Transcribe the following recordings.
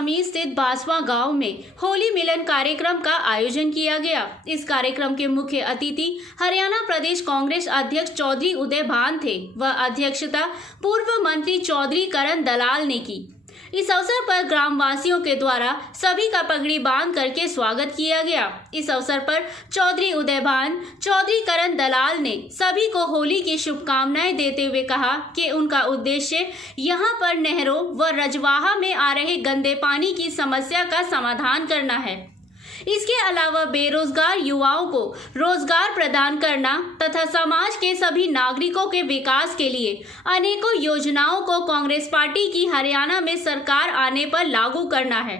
समीर स्थित बासवा गांव में होली मिलन कार्यक्रम का आयोजन किया गया। इस कार्यक्रम के मुख्य अतिथि हरियाणा प्रदेश कांग्रेस अध्यक्ष चौधरी उदय भान थे। वह अध्यक्षता पूर्व मंत्री चौधरी करण दलाल ने की। इस अवसर पर ग्रामवासियों के द्वारा सभी का पगड़ी बांध करके स्वागत किया गया। इस अवसर पर चौधरी उदय भान, चौधरी करण दलाल ने सभी को होली की शुभकामनाएं देते हुए कहा कि उनका उद्देश्य यहां पर नहरों व रजवाहा में आ रहे गंदे पानी की समस्या का समाधान करना है। इसके अलावा बेरोजगार युवाओं को रोजगार प्रदान करना तथा समाज के सभी नागरिकों के विकास के लिए अनेकों योजनाओं को कांग्रेस पार्टी की हरियाणा में सरकार आने पर लागू करना है।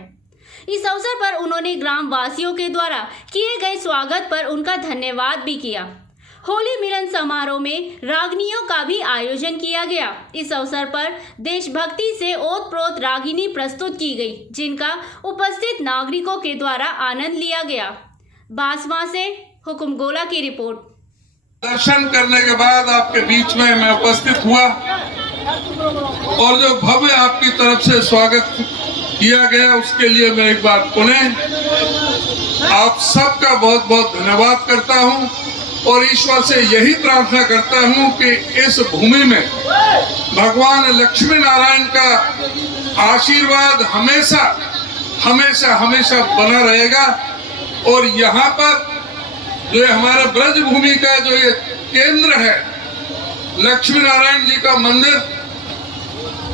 इस अवसर पर उन्होंने ग्राम वासियों के द्वारा किए गए स्वागत पर उनका धन्यवाद भी किया। होली मिलन समारोह में रागनियों का भी आयोजन किया गया। इस अवसर पर देशभक्ति से ओतप्रोत रागिनी प्रस्तुत की गई, जिनका उपस्थित नागरिकों के द्वारा आनंद लिया गया। बासवा से हुकुम गोला की रिपोर्ट। दर्शन करने के बाद आपके बीच में मैं उपस्थित हुआ और जो भव्य आपकी तरफ से स्वागत किया गया उसके लिए मैं एक बार पुनः आप सबका बहुत बहुत धन्यवाद करता हूं और ईश्वर से यही प्रार्थना करता हूं कि इस भूमि में भगवान लक्ष्मी नारायण का आशीर्वाद हमेशा हमेशा हमेशा बना रहेगा और यहाँ पर जो हमारे ब्रज भूमि का जो ये केंद्र है लक्ष्मी नारायण जी का मंदिर,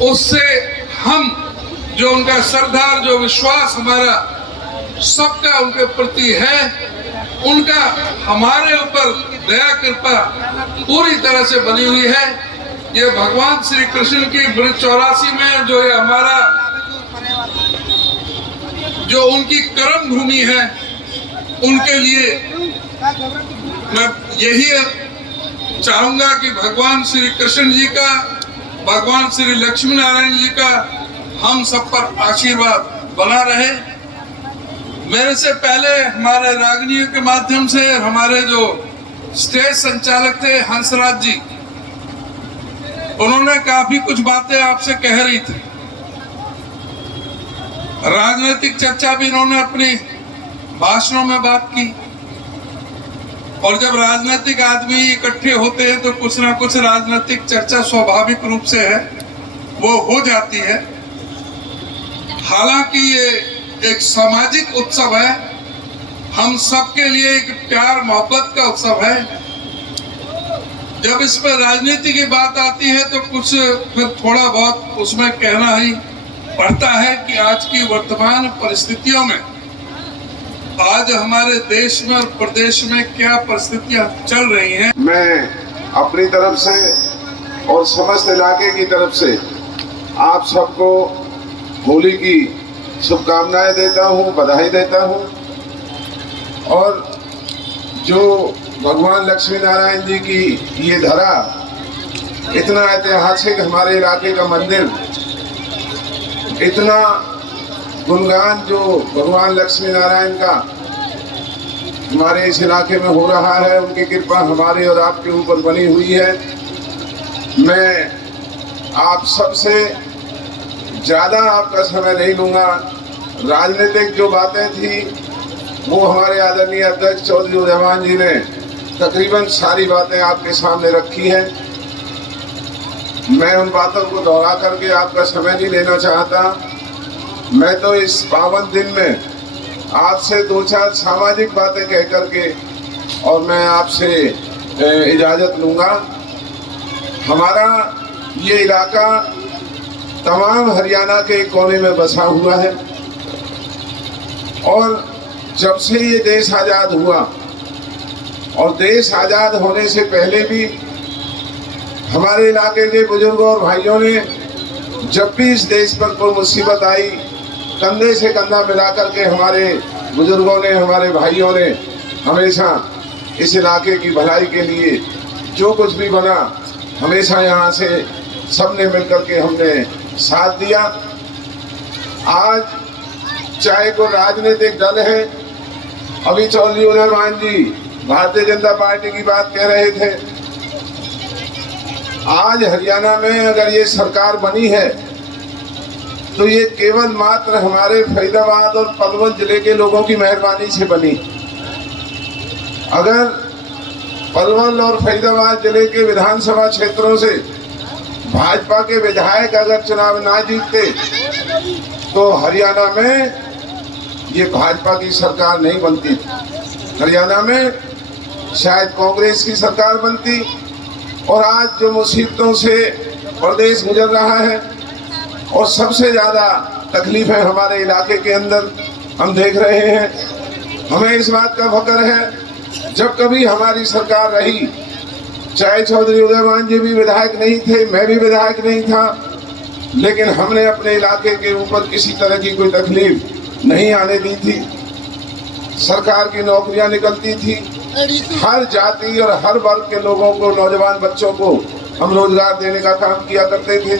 उससे हम जो उनका श्रद्धा जो विश्वास हमारा सबका उनके प्रति है, उनका हमारे ऊपर दया कृपा पूरी तरह से बनी हुई है। ये भगवान श्री कृष्ण की ब्रज 84 में जो ये हमारा जो उनकी कर्म भूमि है, उनके लिए मैं यही चाहूंगा कि भगवान श्री कृष्ण जी का, भगवान श्री लक्ष्मी नारायण जी का हम सब पर आशीर्वाद बना रहे। मेरे से पहले हमारे रागनियों के माध्यम से हमारे जो स्टेज संचालक थे हंसराज जी, उन्होंने काफी कुछ बातें आपसे कह रही थी। राजनीतिक चर्चा भी इन्होंने अपनी भाषणों में बात की और जब राजनीतिक आदमी इकट्ठे होते हैं तो कुछ ना कुछ राजनीतिक चर्चा स्वाभाविक रूप से है वो हो जाती है। हालांकि ये एक सामाजिक उत्सव है, हम सबके लिए एक प्यार मोहब्बत का उत्सव है। जब इसमें राजनीति की बात आती है तो कुछ फिर थोड़ा बहुत उसमें कहना ही पड़ता है कि आज की वर्तमान परिस्थितियों में आज हमारे देश में और प्रदेश में क्या परिस्थितियां चल रही हैं। मैं अपनी तरफ से और समस्त इलाके की तरफ से आप सबको होली की शुभकामनाएं देता हूं, बधाई देता हूं और जो भगवान लक्ष्मी नारायण जी की ये धरा, इतना ऐतिहासिक हमारे इलाके का मंदिर, इतना गुणगान जो भगवान लक्ष्मी नारायण का हमारे इस इलाके में हो रहा है, उनकी कृपा हमारे और आपके ऊपर बनी हुई है। मैं आप सबसे ज़्यादा आपका समय नहीं लूँगा। राजनीतिक जो बातें थी वो हमारे आदरणीय अध्यक्ष चौधरी उदय भान जी ने तकरीबन सारी बातें आपके सामने रखी हैं। मैं उन बातों को दोहरा करके आपका समय नहीं लेना चाहता। मैं तो इस पावन दिन में आपसे दो चार सामाजिक बातें कह करके और मैं आपसे इजाज़त लूँगा। हमारा ये इलाका तमाम हरियाणा के कोने में बसा हुआ है और जब से ये देश आज़ाद हुआ और देश आज़ाद होने से पहले भी हमारे इलाके के बुजुर्गों और भाइयों ने जब भी इस देश पर कोई मुसीबत आई, कंधे से कंधा मिला करके हमारे बुजुर्गों ने, हमारे भाइयों ने हमेशा इस इलाके की भलाई के लिए जो कुछ भी बना, हमेशा यहाँ से सबने मिलकर के हमने साथ दिया। आज चाहे कोई राजनीतिक दल है, अभी चौधरी उदय भान जी भारतीय जनता पार्टी की बात कह रहे थे, आज हरियाणा में अगर ये सरकार बनी है तो ये केवल मात्र हमारे फरीदाबाद और पलवल जिले के लोगों की मेहरबानी से बनी। अगर पलवल और फरीदाबाद जिले के विधानसभा क्षेत्रों से भाजपा के विधायक अगर चुनाव ना जीतते तो हरियाणा में ये भाजपा की सरकार नहीं बनती। हरियाणा में शायद कांग्रेस की सरकार बनती। और आज जो मुसीबतों से प्रदेश गुजर रहा है और सबसे ज़्यादा तकलीफें हमारे इलाके के अंदर हम देख रहे हैं। हमें इस बात का फख्र है, जब कभी हमारी सरकार रही, चाहे चौधरी उदयभान जी भी विधायक नहीं थे, मैं भी विधायक नहीं था, लेकिन हमने अपने इलाके के ऊपर किसी तरह की कोई तकलीफ नहीं आने दी थी। सरकार की नौकरियां निकलती थी, हर जाति और हर वर्ग के लोगों को, नौजवान बच्चों को हम रोजगार देने का काम किया करते थे।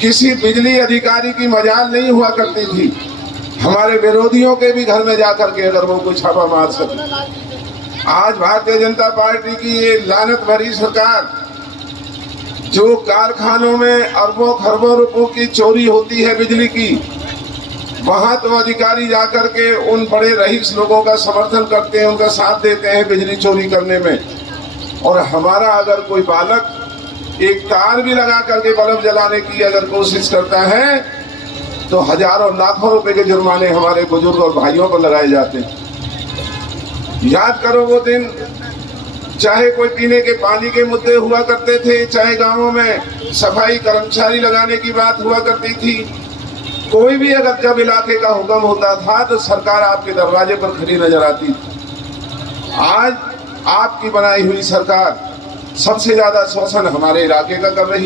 किसी बिजली अधिकारी की मजाल नहीं हुआ करती थी हमारे विरोधियों के भी घर में जाकर के अगर वो कोई छापा मार सके। आज भारतीय जनता पार्टी की ये लानत भरी सरकार, जो कारखानों में अरबों खरबों रुपयों की चोरी होती है बिजली की, वहां तो अधिकारी जाकर के उन बड़े रईस लोगों का समर्थन करते हैं, उनका साथ देते हैं बिजली चोरी करने में। और हमारा अगर कोई बालक एक तार भी लगा करके बल्ब जलाने की अगर कोशिश करता है तो हजारों लाखों रुपए के जुर्माने हमारे बुजुर्ग और भाइयों पर लगाए जाते हैं। याद करो वो दिन, चाहे कोई पीने के पानी के मुद्दे हुआ करते थे, चाहे गांवों में सफाई कर्मचारी लगाने की बात हुआ करती थी, कोई भी अगर जब इलाके का हुक्म होता था तो सरकार आपके दरवाजे पर खड़ी नजर आती थी। आज आपकी बनाई हुई सरकार सबसे ज्यादा शोषण हमारे इलाके का कर रही है।